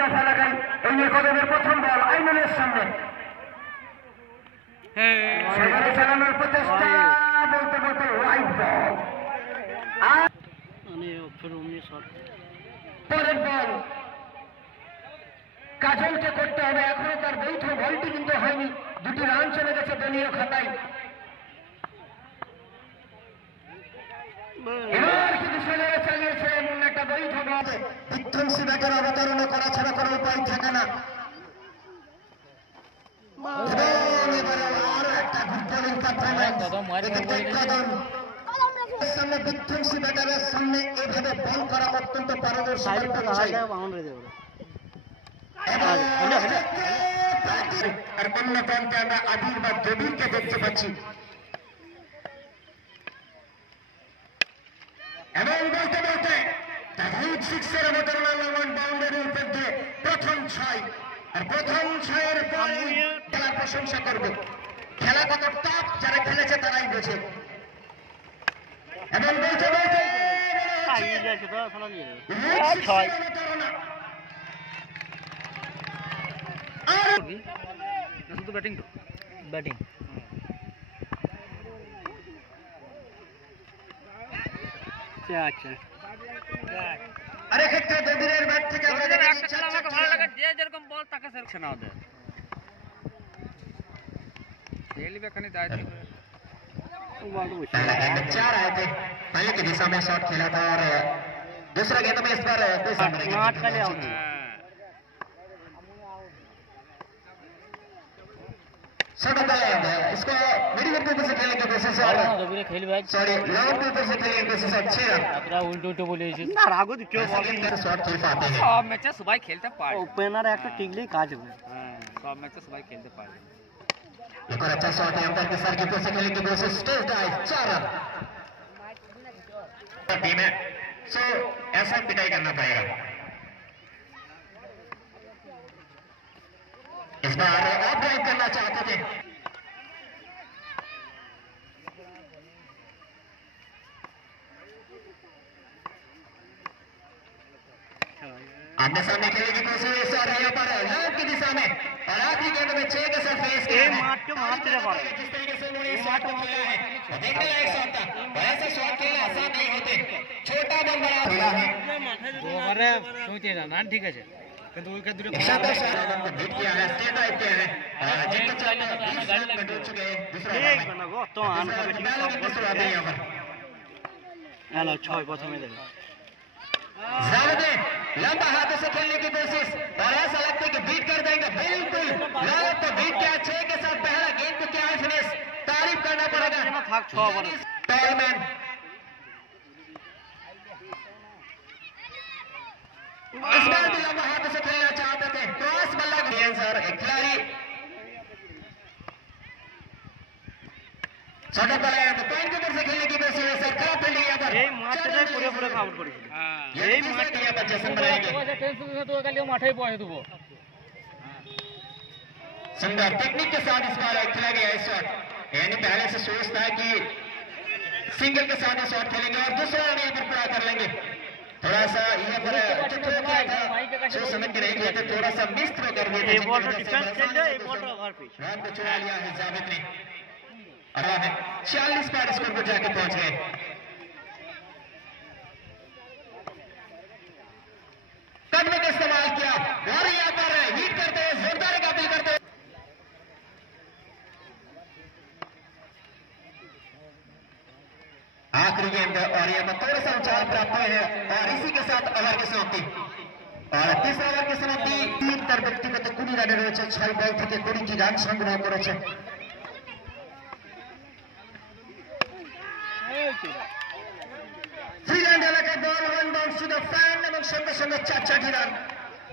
দশ এলাকায় এই কদমের প্রথম বল আইনুলের সামনে সেখানে চালানোর প্রচেষ্টা বলতে বলতে ওয়াইড বল পরের বল কাজলকে করতে হবে এখনো তার বৈধ বলটি কিন্তু হয়নি দুটি রান চলে গেছে দলীয় খাতায় এবার শুধু ছেলেরা চালিয়েছে এমন একটা বৈধ বল বিধ্বংসী ব্যাটের অবতারণা করা ছাড়া কোনো উপায় থাকে না এবারে আরো একটা গুড বোলিং সামনে বিধ্বংসী ব্যাটারের সামনে এভাবে বল করা অত্যন্ত পারদর্শী আর অন্য প্রান্তে আমরা আবির বা দবিরকে দেখতে পাচ্ছি এবং বলতে বলতে সিক্সের অবতারণা লঙ্ঘন বাউন্ডারির উপর দিয়ে প্রথম ছয় আর প্রথম ছয়ের পরে খেলার প্রশংসা করবে খেলা কত টপ যারা খেলেছে তারাই বোঝে এবং বলতে বলতে ব্যাটিং আচ্ছা আরে ক্ষেত্রে দবিরের ব্যাট থেকে ভালো লাগে যে যেরকম বল তাকে সেরছে না ওদের खेली बेखनी दायित्व चार आए थे पहले की दिशा में शॉट खेला था और दूसरा गेंद में इस बार इसको मिडिल के ऊपर से खेलने की कोशिश है सॉरी लॉन्ग के ऊपर से खेलने की कोशिश अच्छी है उल्टो बोले ना रागो क्यों शॉट खेल पाते हैं सब मैच সবাই খেলতে পারে ওপেনার একটা টিকলেই কাজ হবে সব ম্যাচ সবাই খেলতে পারে एक और अच्छा शॉट है अंपायर के सर के ऊपर से खेलने की कोशिश स्टेज डाइव 4 रन टीम है सो ऐसा पिटाई करना पड़ेगा इस बार ऑफ ड्राइव करना चाहते थे आमने सामने खेलने की कोशिश और यहाँ पर लॉन्ग की दिशा में और आखिरी गेंद में 6 के साथ फेस किया जिस तरीके से उन्होंने इस शॉट को खेला है देखने लायक शॉट था ऐसा शॉट खेलना आसान नहीं होते छोटा बल बड़ा खेला है ওভারে শুনতে না না ঠিক আছে কিন্তু উইকেট দুটো शानदार शॉट को बीट किया है स्टेट ड्राइव किया है जिनको चाहिए 20 रन में डूब चुके हैं दूसरा ঠিক না গো তো আন হবে ঠিক दूसरा है यहाँ पर হ্যালো 6 প্রথমে দেবে जावेद लंबा हाथों से खेलने की कोशिश और ऐसा लगता है कि बीट कर देंगे बिल्कुल लालत तो बीट किया 6 के साथ पहला गेंद को क्या फिनिश तारीफ करना पड़ेगा टॉलमैन इस बार भी लंबा हाथों से खेलना चाहते थे क्रॉस बल्ला सर खिलाड़ी छोटा बल्ला तो पैन के ऊपर से खेलने की कोशिश है सर क्या फील्डिंग यहाँ पर মাঠে পুরো আউট করেছিল यही मार किया पर जैसे बनाएंगे सुंदर टेक्निक के साथ इस बार खेला गया इस शॉट यानी पहले से सोचता है कि सिंगल के साथ शॉट खेलेंगे और दूसरा रन यहाँ पर पूरा कर लेंगे थोड़ा सा यहाँ पर जो समझ के नहीं किया था थोड़ा सा मिस थ्रो कर दिया रन को चुरा लिया है जावेद ने और 40 पर स्कोर पर जाके पहुंच गए कदम का इस्तेमाल किया और यहाँ पर हिट करते हुए जोरदार काबिल करते हुए आखिरी गेंद और यहाँ पर थोड़ा सा उछाल प्राप्त हुए हैं और इसी के साथ ओवर की समाप्ति और तीसरा ओवर की समाप्ति 3 তার ব্যক্তিগত 20 রানে রয়েছে 6 বল থেকে 20টি রান সংগ্রহ করেছে ফ্রিল্যান্ড এলাকায় বল 1 বাউন্স টু দ্য ফ্যান এবং সঙ্গে সঙ্গে 4 রান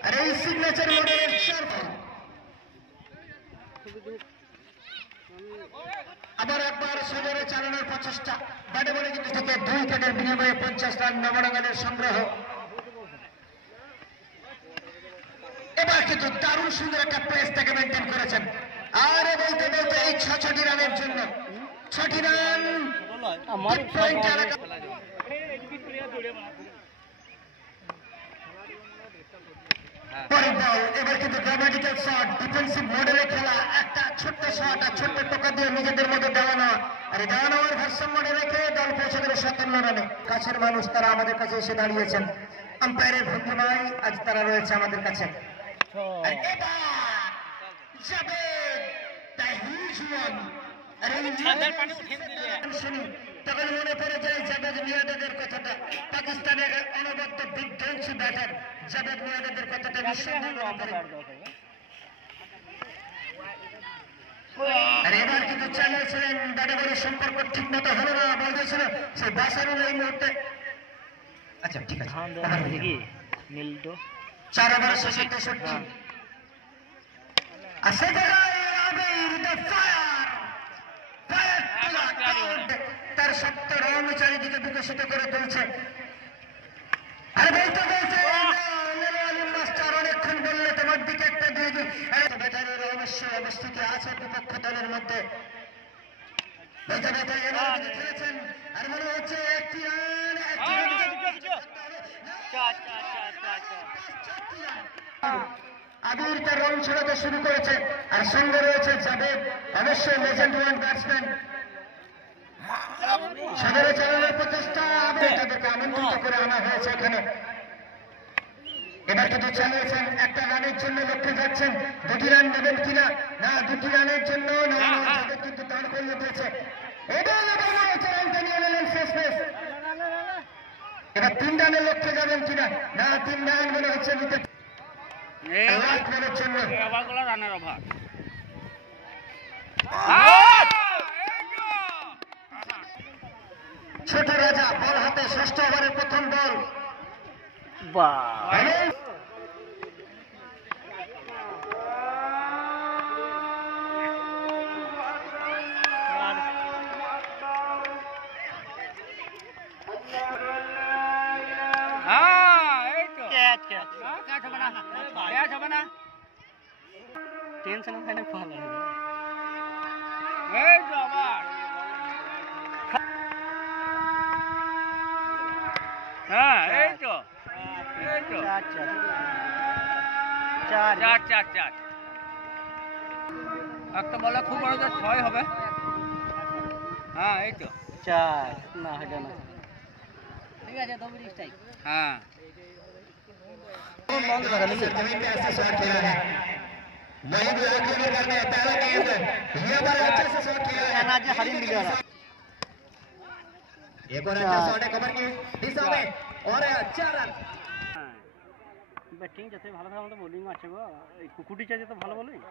আর এই সিগনেচার মডেলের 4 বল আবার একবার সুদূরে চালানোর প্রচেষ্টা ব্যাটে বলে কিন্তু থেকে 2 উইকেটের বিনিময়ে 50 রান নবরঙ্গনের সংগ্রহ এবার কিন্তু দারুণ সুন্দর একটা প্লেস থেকে মেনটেন করেছেন আর বলতে বলতে এই 6 রানের জন্য 6 রান আমার পয়েন্ট এলাকা পরের বল এবার কিন্তু গ্রামাটিক্যাল শট, ডিফেন্সিভ মডেলে খেলা, একটা ছোট্ট শট আর ছোট্ট টোকা দিয়ে নিজেদের মধ্যে দেওয়া নেওয়া, আর এই দেওয়া নেওয়ার ভারসাম্য রেখে দল পৌঁছে গেল 57 রানে। কাছের মানুষ তারা আমাদের কাছে এসে দাঁড়িয়েছেন, আম্পায়ারের ভঙ্গিমায় আজ তারা রয়েছে আমাদের কাছে। আর এবার যাবে the huge one, আর এই শুনি তখন মনে পড়ে যায় জাভেদ মিয়াঁদাদের কথাটা, পাকিস্তানের অনবদ্য বিধ্বংসী ব্যাটার জাভেদ মিয়াঁদাদের কথাটা নিঃসন্দেহে মনে পড়ে। আর এবার কিন্তু চালিয়েছিলেন ব্যাটাবাড়ির সম্পর্ক ঠিক মতো হলো না, বলতেছিল সেই বাসারুল এই মুহূর্তে। আচ্ছা ঠিক আছে, 4 ওভার শেষে 63 আর সে জায়গায় তার 70 রান চারিদিকে বিকশিত করে তুলছে। আর বলতে বলছে মাস্টার অনেকক্ষণ বললে তোমার দিকে একটা দিয়ে দিই, ব্যাটারের অবশ্যই অবস্থিতি আছে বিপক্ষ দলের মধ্যে। বলতে বলতে খেলেছেন আর মনে হচ্ছে একটি আবির তার রান ছড়াতে শুরু করেছে, আর সঙ্গে রয়েছে জাভেদ, অবশ্যই লেজেন্ড ওয়ান ব্যাটসম্যান। সাগরে চালানোর প্রচেষ্টা, তাদেরকে আমন্ত্রিত করে আনা হয়েছে এখানে। এবার কিন্তু চালিয়েছেন, একটা রানের জন্য লক্ষ্যে যাচ্ছেন, 2টি রান দেবেন কিনা, না 2টি রানের জন্য কিন্তু দাঁড় করিয়ে দিয়েছে। এবার রানটা নিয়ে নিলেন শেষ শেষ। এবার 3 রানের লক্ষ্যে যাবেন কিনা, না 3 রান মনে হচ্ছে নিতে জন্য। রানের অভাব ছোট রাজা বল হাতে, 6ষ্ঠ ওভারের প্রথম বল। টেনশন ওখানে ভালো হ্যাঁ এই তো চার একটা বলে খুব বড় 6 হবে। হ্যাঁ এই তো 4 না হবে না, ঠিক আছে তো স্ট্রাইক। হ্যাঁ बैटिंग जैसे भालो था मतलब बॉलिंग में अच्छे गो कुकुटी चाहिए तो भालो बोलिंग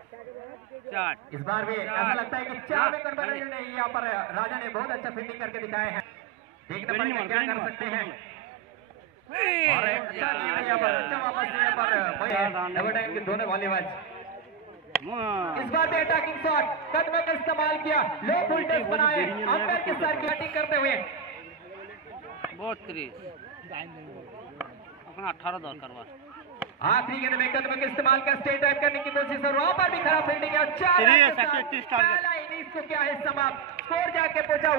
4। इस बार भी ऐसा लगता है कि 4 में कन्वर्जन है। यहाँ पर राजा ने बहुत अच्छा फील्डिंग करके दिखाए हैं, देखने पर क्या कर सकते हैं। और अच्छा यहाँ पर अच्छा वापस यहाँ पर डबल टाइम की दोनों बल्लेबाज। इस बार भी अटैकिंग शॉट कदमों का इस्तेमाल किया, लो फुल टच बनाए, अंपायर के सर की बैटिंग करते हुए 32 अपना 18 दरकार बार आखिरी गेंद में कदमों का इस्तेमाल कर स्टे टाइप करने की कोशिश और वहां पर भी खराब फील्डिंग है। 4 इनिंग्स को क्या है समाप्त, स्कोर जाके पहुंचा।